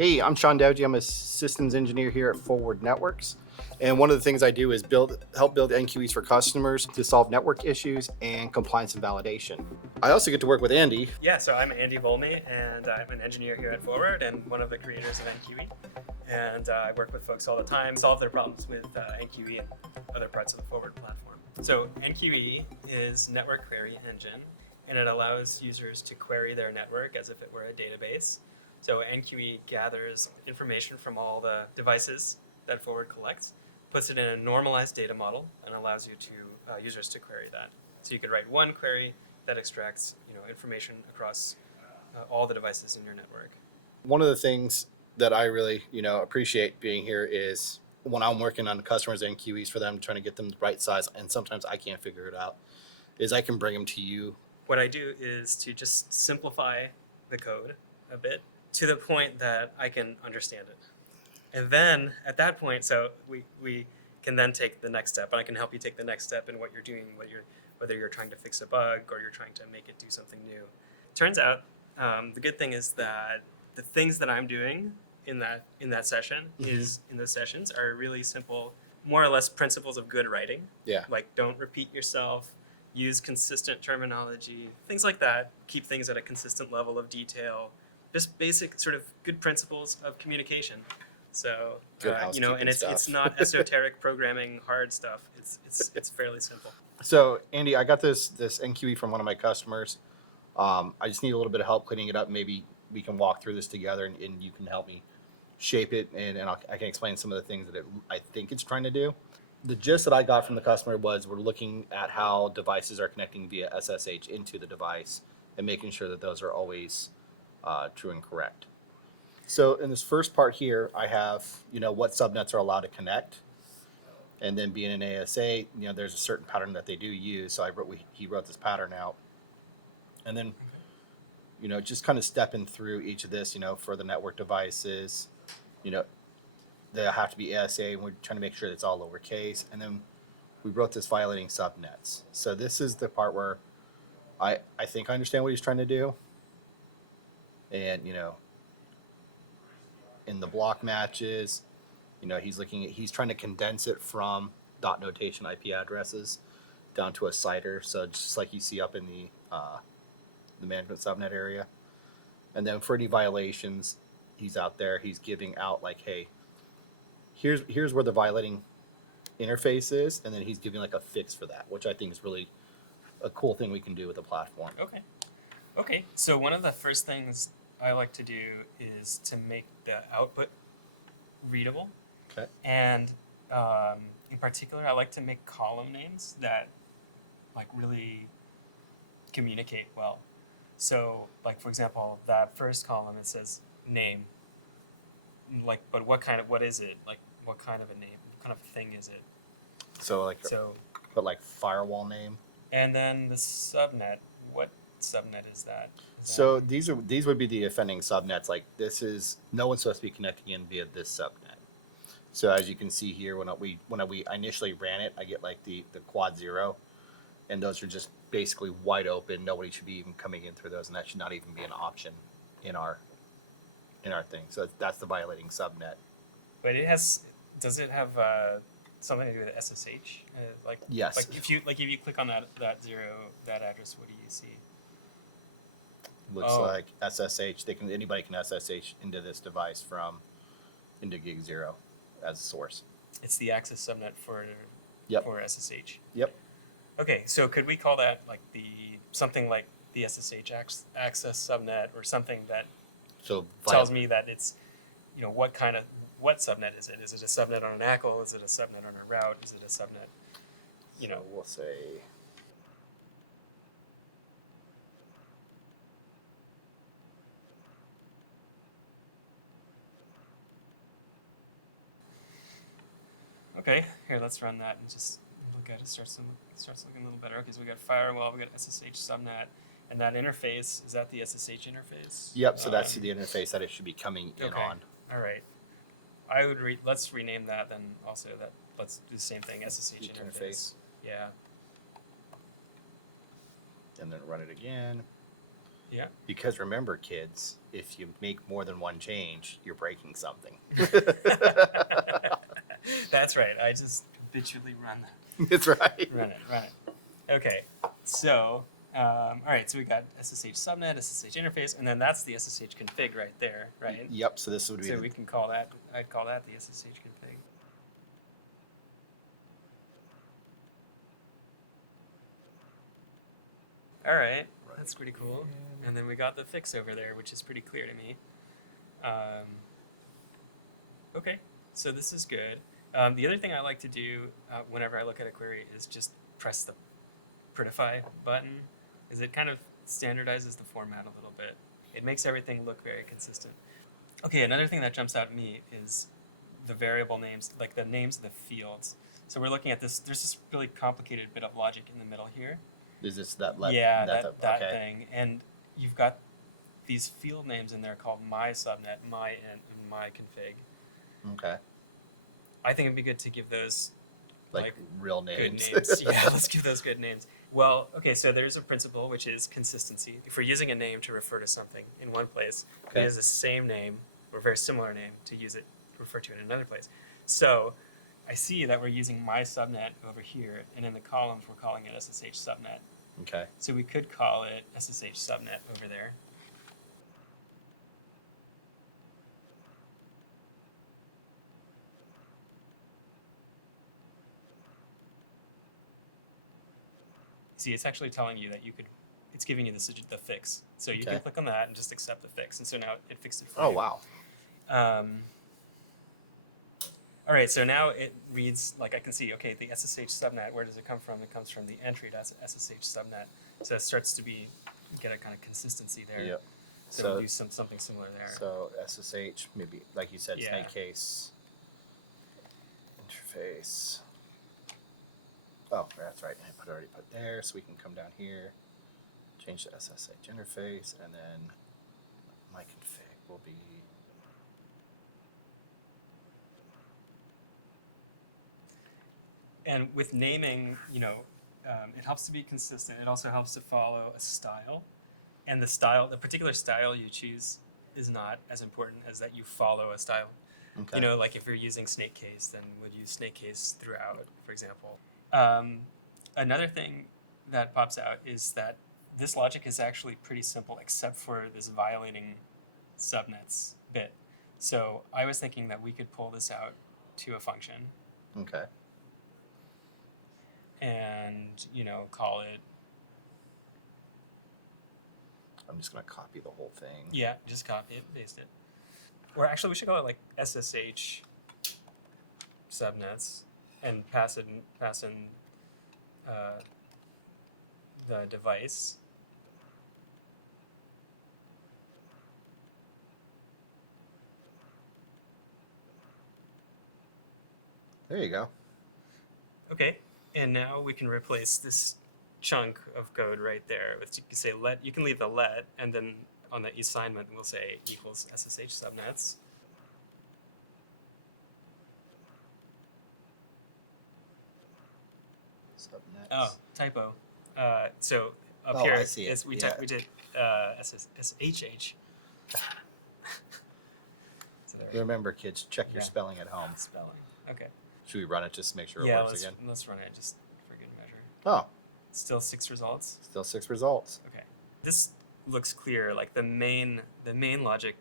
Hey, I'm Sean and Andi. I'm a systems engineer here at Forward Networks. And one of the things I do is help build NQEs for customers to solve network issues and compliance and validation. I also get to work with Andi. Yeah, so I'm Andi Volney, and I'm an engineer here at Forward and one of the creators of NQE. And I work with folks all the time, solve their problems with NQE and other parts of the Forward platform. So NQE is Network Query Engine, and it allows users to query their network as if it were a database. So NQE gathers information from all the devices that Forward collects, puts it in a normalized data model, and allows you to users to query that. So you could write one query that extracts information across all the devices in your network. One of the things that I really appreciate being here is when I'm working on customers' NQEs for them, trying to get them the right size, and sometimes I can't figure it out, is I can bring them to you. What I do is to just simplify the code a bit to the point that I can understand it. And then at that point, so we can then take the next step, and I can help you take the next step in what you're doing, whether you're trying to fix a bug or you're trying to make it do something new. Turns out, the good thing is that the things that I'm doing in that session in those sessions are really simple, more or less principles of good writing. Yeah. Like don't repeat yourself, use consistent terminology, things like that. Keep things at a consistent level of detail. Just basic sort of good principles of communication. So and it's not esoteric programming hard stuff. It's fairly simple. So Andi, I got this NQE from one of my customers. I just need a little bit of help cleaning it up. Maybe we can walk through this together, and you can help me shape it, and I can explain some of the things that I think it's trying to do. The gist that I got from the customer was we're looking at how devices are connecting via SSH into the device and making sure that those are always true and correct. So in this first part here, I have what subnets are allowed to connect, and then being an ASA, there's a certain pattern that they do use. So he wrote this pattern out, and then just kind of stepping through each of this. For the network devices, they have to be ASA, and we're trying to make sure that it's all lowercase. And then we wrote this violating subnets. So this is the part where I think I understand what he's trying to do. And in the block matches, he's trying to condense it from dot notation IP addresses down to a CIDR. So just like you see up in the management subnet area. And then for any violations, he's out there, he's giving out like, hey, here's where the violating interface is, and then he's giving like a fix for that, which I think is really a cool thing we can do with the platform. Okay. So one of the first things I like to do is to make the output readable. Okay. And in particular, I like to make column names that like really communicate well. So like, for example, that first column, it says name. Like, but what is it? Like, what kind of a name? What kind of thing is it? But like firewall name. And then the subnet, what subnet is that? So these would be the offending subnets. Like this is no one's supposed to be connecting in via this subnet. So as you can see here, when we initially ran it, I get like the quad 0, and those are just basically wide open. Nobody should be even coming in through those, and that should not even be an option in our thing. So that's the violating subnet. But does it have something to do with SSH? Yes. Like if you click on that 0, that address, what do you see? Looks like SSH. Anybody can SSH into this device into gig 0 as a source. It's the access subnet for SSH. Yep. Okay, so could we call that like something like the SSH access subnet, or something that tells me that it's what subnet is it? Is it a subnet on an ACL? Is it a subnet on a route? Is it a subnet? So we'll say. Okay, here, let's run that and just look at it. Starts looking a little better. Okay, so we got firewall, we got SSH subnet, and that interface, is that the SSH interface? Yep, so that's the interface that it should be coming in on. All right. Let's rename that then also. Let's do the same thing, SSH interface. Yeah. And then run it again. Yeah. Because remember, kids, if you make more than one change, you're breaking something. That's right. I just habitually run that. That's right. Run it. Okay. So, all right. So we got SSH subnet, SSH interface, and then that's the SSH config right there, right? Yep. So this would be. So we can call that. I'd call that the SSH config. All right. That's pretty cool. And then we got the fix over there, which is pretty clear to me. Okay, so this is good. The other thing I like to do whenever I look at a query is just press the prettify button, because it kind of standardizes the format a little bit. It makes everything look very consistent. Okay, another thing that jumps out at me is the variable names, like the names of the fields. So we're looking at this. There's this really complicated bit of logic in the middle here. Is this that? That okay. thing, and you've got these field names in there called my subnet, my int, and my config. Okay. I think it'd be good to give those like real names. Good names. Yeah, let's give those good names. Well, okay, so there's a principle which is consistency. If we're using a name to refer to something in one place, Okay. it is the same name or very similar name to use it to refer to it in another place. So I see that we're using my subnet over here, and in the columns we're calling it SSH subnet. Okay. So we could call it SSH subnet over there. See, it's actually telling you that you could, it's giving you the fix. So you Okay. can click on that and just accept the fix. And so now it fixed it for Oh you. wow. All right, so now it reads, like I can see, okay, the SSH subnet, where does it come from? It comes from the entry to SSH subnet. So it starts to get a kind of consistency there. Yep. So, So- we'll do something similar there. So SSH, maybe like you said, Yeah. snake case interface. Oh, that's right. I already put there, so we can come down here, change the SSH interface, and then my config will be. And with naming, it helps to be consistent. It also helps to follow a style. And the particular style you choose is not as important as that you follow a style. Okay. Like if you're using snake case, then would use snake case throughout, for example. Another thing that pops out is that this logic is actually pretty simple, except for this violating subnets bit. So I was thinking that we could pull this out to a function Okay. and, call it, I'm just gonna copy the whole thing. yeah, just copy it, paste it. Or actually we should call it like SSH subnets and pass in the device. There you go. Okay, and now we can replace this chunk of code right there with, you can say you can leave the let, and then on the assignment we'll say equals SSH subnets. Subnets. Oh, typo. So up Oh, here I see it. is we Yeah. did SSH. So there we go. Remember, kids, check your Yeah. spelling at home. Spelling. Okay. Should we run it just to make sure it Yeah, works again? let's run it just for good measure. Oh, Still 6 results. still 6 results. Okay. This looks clear. Like the main logic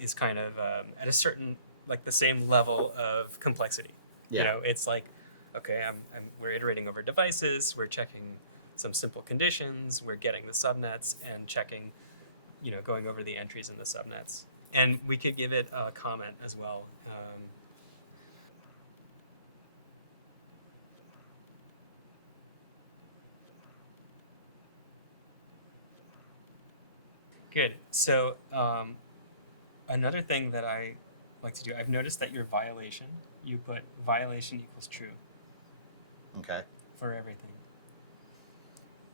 is kind of at a certain, like the same level of complexity. Yeah. It's like, okay, we're iterating over devices. We're checking some simple conditions. We're getting the subnets and checking, going over the entries in the subnets. And we could give it a comment as well. Good. So another thing that I like to do, I've noticed that your violation, you put violation equals true Okay. for everything.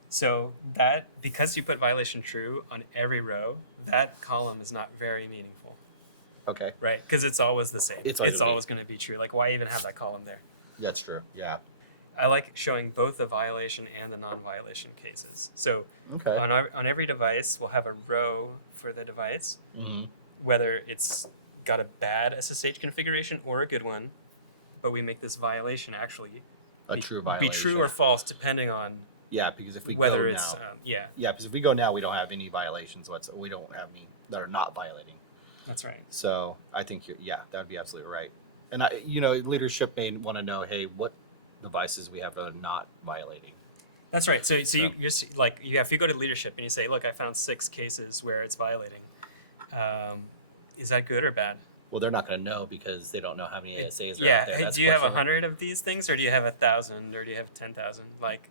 So that, because you put violation true on every row, that column is not very meaningful, Okay. right? Because it's always the same. It's always gonna be- always going to be true. Like, why even have that column there? That's true. Yeah. I like showing both the violation and the non-violation cases. So Okay. on every device, we'll have a row for the device, whether it's got a bad SSH configuration or a good one, but we make this violation actually A true violation. be true or false depending on Yeah, because if we whether go it's now, yeah, because if we go now, we don't have any violations. We don't have any that are not violating. that's right. So I think that would be absolutely right. And leadership may want to know, hey, what devices we have that are not violating. That's right. So you just if you go to leadership and you say, look, I found 6 cases where it's violating. Is that good or bad? Well, they're not going to know because they don't know how many ASAs are Yeah. out there. Hey, That's do you have questionable. 100 of these things, or do you have 1,000, or do you have 10,000?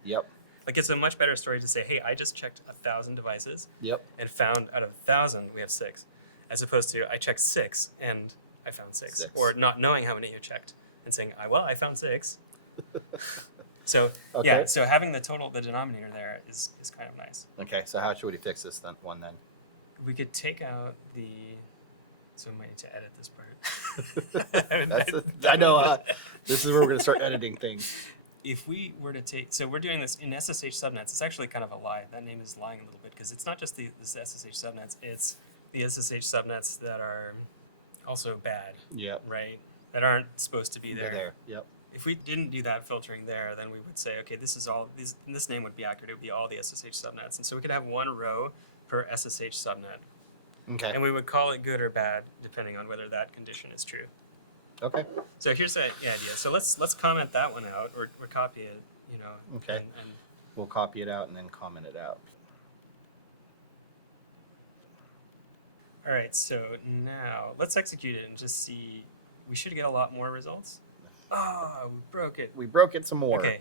Yep. Like it's a much better story to say, hey, I just checked 1,000 devices Yep. and found out of 1,000 we have 6, as opposed to I checked 6 and I found 6, or not knowing how many you checked and saying, I found 6. So Okay. so having the denominator there is kind of nice. Okay. So how should we fix this then? We could take out the. So we might need to edit this part. I know. This is where we're going to start editing things. If we were to take, so we're doing this in SSH subnets. It's actually kind of a lie. That name is lying a little bit because it's not just this SSH subnets. It's the SSH subnets that are also bad. Yep. Right. That aren't supposed to be there. They're there. Yep. If we didn't do that filtering there, then we would say, okay, this is all. This name would be accurate. It would be all the SSH subnets, and so we could have one row per SSH subnet. Okay. And we would call it good or bad depending on whether that condition is true. Okay. So here's the idea. So let's comment that one out or copy it, Okay. And We'll copy it out and then comment it out. all right, so now let's execute it and just see. We should get a lot more results. Oh, we broke it. We broke it some more. Okay.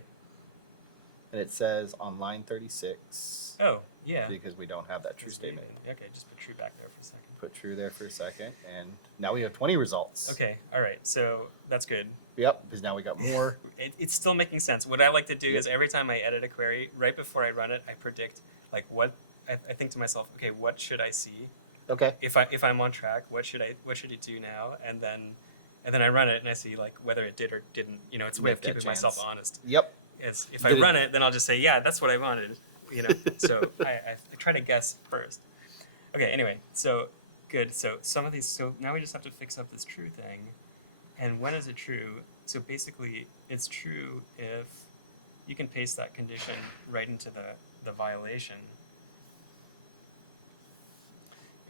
And it says on line 36. Oh, yeah. Because we don't have that true That's statement. amazing. Okay, just put true back there for a second. Put true there for a second, and now we have 20 results. Okay, all right, so that's good. Yep, because now we got more. It's still making sense. What I like to do is every time I edit a query, right before I run it, I predict what I think to myself. Okay, what should I see? Okay. If I'm on track, what should it do now? And then I run it and I see whether it did or didn't. It's a way of keeping myself honest. Yep. If I run it, then I'll just say, yeah, that's what I wanted. So I try to guess first. Okay. Anyway, so good. So some of these. So now we just have to fix up this true thing. And when is it true? So basically, it's true if you can paste that condition right into the violation.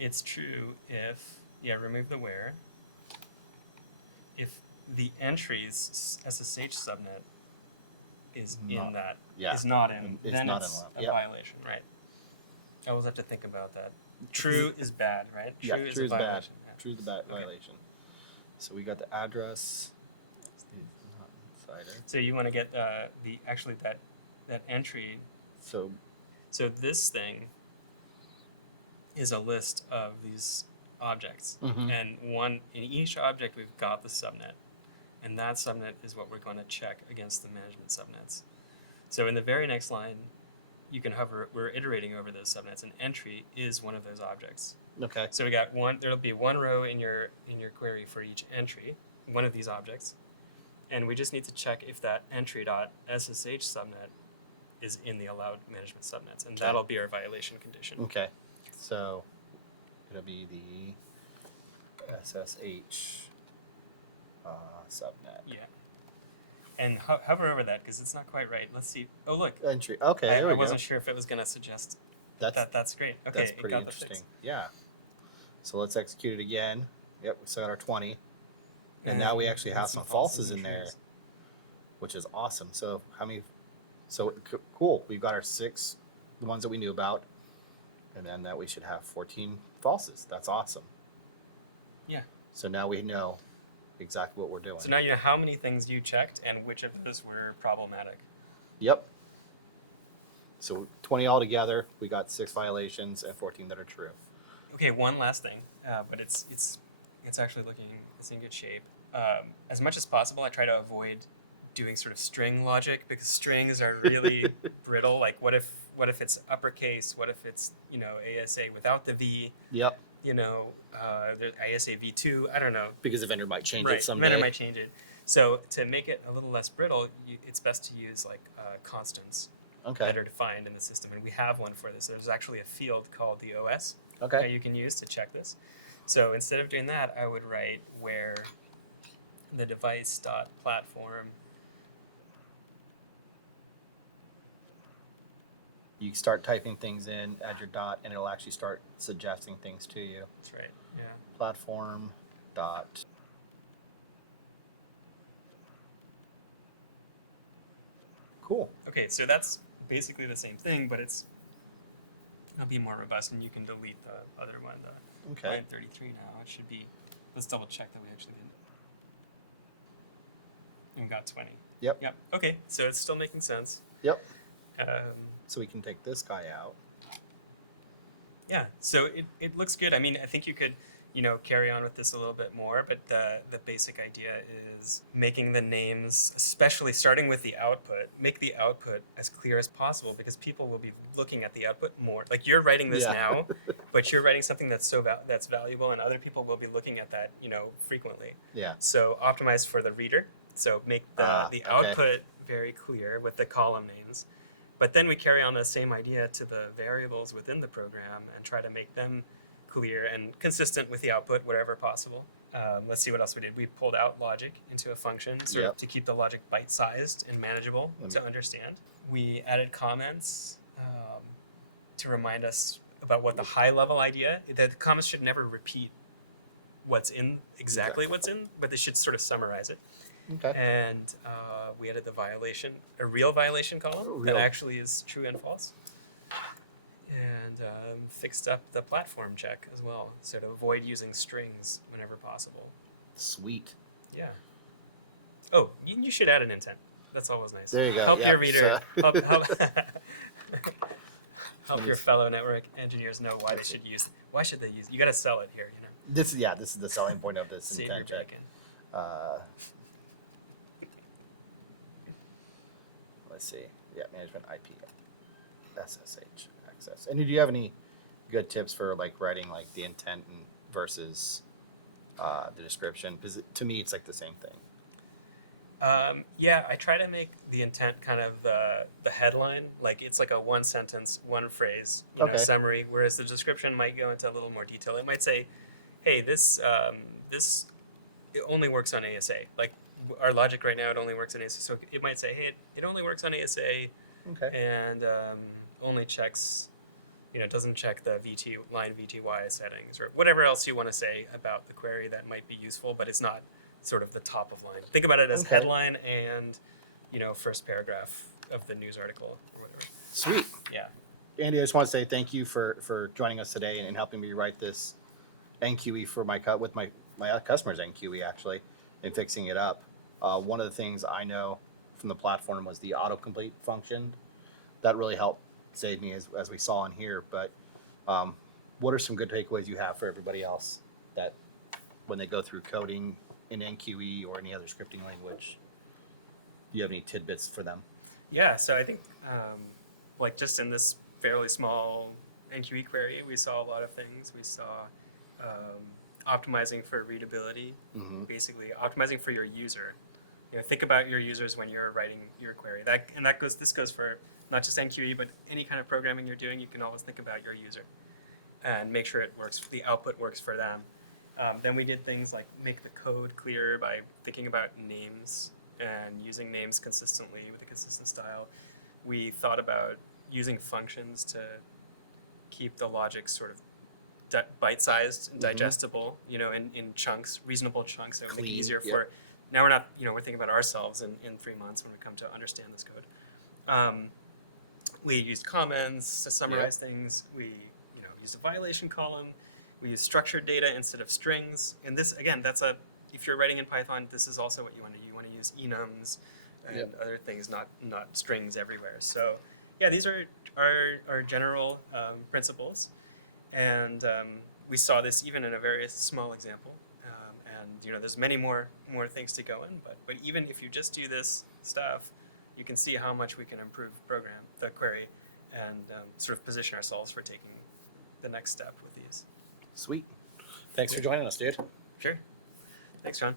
It's true if, remove the where. If the entry's SSH subnet is in that, is not in, It's then not it's in, a violation, right? I always have to think about that. True is bad, right? True is bad. violation. Yeah. True is the bad violation. So we got the address. Not inside it. So you want to get that entry. So this thing is a list of these objects, and in each object we've got the subnet, and that subnet is what we're going to check against the management subnets. So in the very next line, you can hover. We're iterating over those subnets, and entry is one of those objects. Okay. So we got one. There'll be one row in your query for each entry, one of these objects, and we just need to check if that entry.ssh subnet is in the allowed management subnets, and that'll be our violation condition. Okay. So it'll be the SSH subnet. Yeah. And hover over that because it's not quite right. Let's see. Oh, look. Entry. Okay, there we I go. wasn't sure if it was going to suggest that's great. Okay, That's pretty it got the interesting. fix. Yeah. So let's execute it again. Yep, we still got our 20. And now we actually have some falses in there, which is awesome. So cool. We've got our 6, the ones that we knew about, and then that we should have 14 falses. That's awesome. Yeah. So now we know exactly what we're doing. So now you know how many things you checked and which of those were problematic. Yep. So 20 altogether. We got 6 violations and 14 that are true. Okay, one last thing, but it's actually it's in good shape. As much as possible, I try to avoid doing sort of string logic because strings are really brittle. Like, what if it's uppercase? What if it's ASA without the V? Yep. There's ASA V2. I don't know. Because the vendor might change Right, it someday. vendor might change it. So to make it a little less brittle, it's best to use like constants Okay. that are defined in the system, and we have one for this. There's actually a field called the OS Okay. that you can use to check this. So instead of doing that, I would write where the device dot platform. You start typing things in, add your dot, and it'll actually start suggesting things to you. That's right. Yeah. Platform dot. Cool. Okay, so that's basically the same thing, but it'll be more robust, and you can delete the other one. The Okay. line 33 now. It should be. Let's double check that we actually didn't. And we got 20. Yep. Yep. Okay, so it's still making sense. Yep. Um, So we can take this guy out. yeah, so it looks good. I mean, I think you could, carry on with this a little bit more, but the basic idea is making the names, especially starting with the output, make the output as clear as possible, because people will be looking at the output more. Like, you're writing this Yeah. now, but you're writing something that's that's valuable, and other people will be looking at that, frequently. Yeah. So optimize for the reader. So make the okay. output very clear with the column names. But then we carry on the same idea to the variables within the program and try to make them clear and consistent with the output wherever possible. Let's see what else we did. We pulled out logic into a function Yep. to keep the logic bite-sized and manageable to understand. We added comments to remind us about what the high-level idea. The comments should never repeat what's in exactly what's in, but they should sort of summarize it. Okay. And we added a real violation column that actually is true and false. And fixed up the platform check as well, so to avoid using strings whenever possible. Sweet. Yeah. Oh, you should add an intent. That's always nice. There you go. Help Yeah, your reader. so- Help your fellow network engineers know why Why should they use? You got to sell it here. This is the selling point of this Save your intent check. bacon. Let's see. Yeah, management IP, SSH access. And do you have any good tips for like writing like the intent versus the description? Because to me, it's like the same thing. Yeah, I try to make the intent kind of the headline, like it's like a one sentence, one phrase, summary. Whereas the description might go into a little more detail. It might say, "Hey, this it only works on ASA." Like our logic right now, it only works on ASA. So it might say, "Hey, it only works on ASA, and only checks, doesn't check the line VTY settings or whatever else you want to say about the query that might be useful, but it's not sort of the top of line. Think about it as headline and, first paragraph of the news article or whatever. Sweet. Yeah. Andy, I just want to say thank you for joining us today and helping me write this NQE for my customers NQE actually and fixing it up. One of the things I know from the platform was the autocomplete function. That really helped save me as we saw in here. But what are some good takeaways you have for everybody else that when they go through coding in NQE or any other scripting language, do you have any tidbits for them? Yeah, so I think like just in this fairly small NQE query, we saw a lot of things. We saw optimizing for readability, basically optimizing for your user. Think about your users when you're writing your query. This goes for not just NQE, but any kind of programming you're doing. You can always think about your user and make sure it works. The output works for them. Then we did things like make the code clear by thinking about names and using names consistently with a consistent style. We thought about using functions to keep the logic sort of bite-sized and digestible, in chunks, reasonable chunks that would make it easier for. Now we're not, we're thinking about ourselves in 3 months when we come to understand this code. We used comments to summarize things. We, used a violation column. We use structured data instead of strings. And this, again, if you're writing in Python, this is also what you want to do. You want to use enums and other things, not strings everywhere. So yeah, these are our general principles. And we saw this even in a very small example. And there's many more things to go in. But even if you just do this stuff, you can see how much we can improve the query, and sort of position ourselves for taking the next step with these. Sweet. Thanks for joining us, dude. Sure. Thanks, Sean.